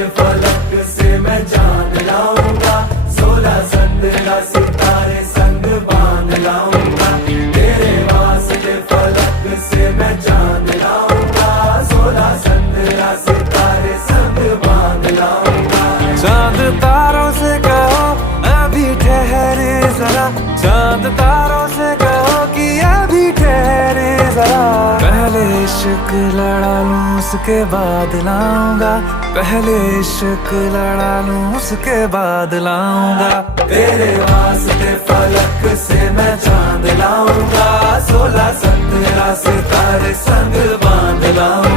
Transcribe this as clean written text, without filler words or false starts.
वास्ते फलक से मैं जान लाऊंगा, 16-17 सितारे संग बांध लाऊंगा। तेरे वास्ते फलक से मैं जान लाऊंगा, 16-17 सितारे संग बांध लाऊंगा। चांद तारों से कहो अभी ठहरे जरा, चांद तारों से कहो कि अभी ठहरे जरा। पहले इश्क लड़ा लूं उसके बाद लाऊंगा, पहले इश्क लड़ा लूं उसके बाद लाऊंगा। तेरे वास्ते फलक से मैं चांद लाऊंगा, 16-17 सितारे संग बांध लाऊंगा।